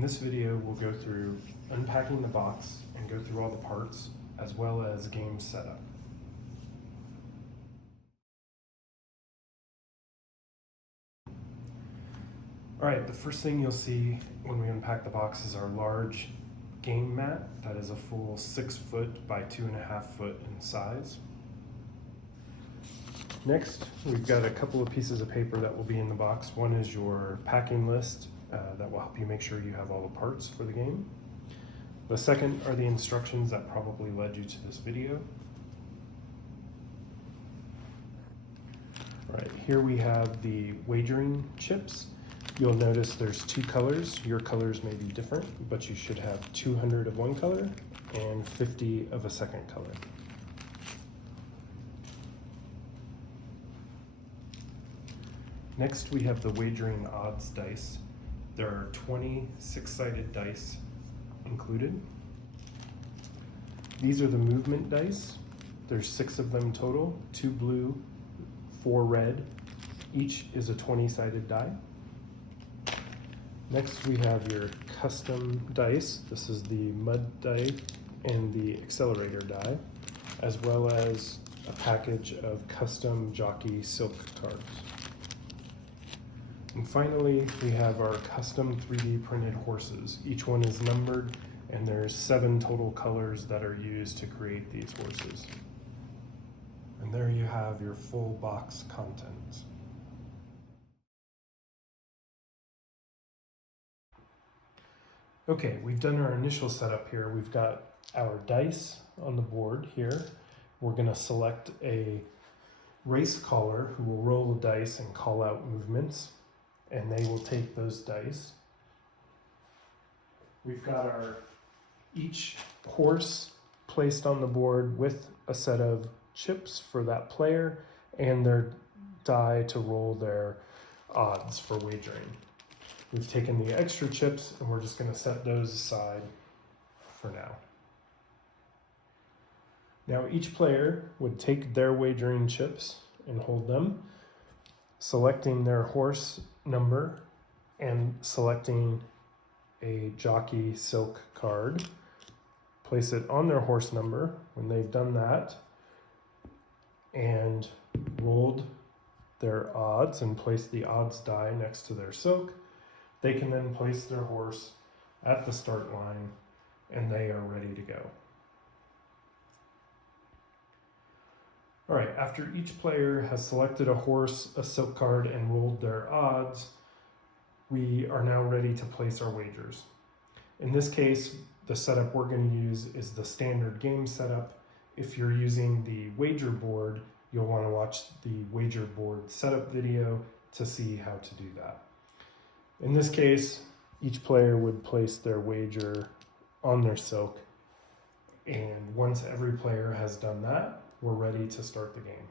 In this video, we'll go through unpacking the box and go through all the parts, as well as game setup. All right, the first thing you'll see when we unpack the box is our large game mat that is a full 6 foot by 2.5 foot in size. Next, we've got a couple of pieces of paper that will be in the box. One is your packing list that will help you make sure you have all the parts for the game. The second are the instructions that probably led you to this video. All right, here we have the wagering chips. You'll notice there's 2 colors. Your colors may be different, but you should have 200 of one color and 50 of a second color. Next, we have the wagering odds dice. There are 20 6-sided dice included. These are the movement dice. There's 6 of them total, 2 blue, 4 red. Each is a 20-sided die. Next, we have your custom dice. This is the mud die and the accelerator die, as well as a package of custom jockey silk cards. And finally, we have our custom 3D printed horses. Each one is numbered, and there's 7 total colors that are used to create these horses. And there you have your full box contents. Okay, we've done our initial setup here. We've got our dice on the board here. We're gonna select a race caller who will roll the dice and call out movements, and they will take those dice. We've got each horse placed on the board with a set of chips for that player and their die to roll their odds for wagering. We've taken the extra chips and we're just going to set those aside for now. Now each player would take their wagering chips and hold them, selecting their horse number and selecting a jockey silk card. Place it on their horse number. When they've done that and rolled their odds and placed the odds die next to their silk, they can then place their horse at the start line and they are ready to go. All right, after each player has selected a horse, a silk card, and rolled their odds, we are now ready to place our wagers. In this case, the setup we're going to use is the standard game setup. If you're using the wager board, you'll want to watch the wager board setup video to see how to do that. In this case, each player would place their wager on their silk, and once every player has done that, we're ready to start the game.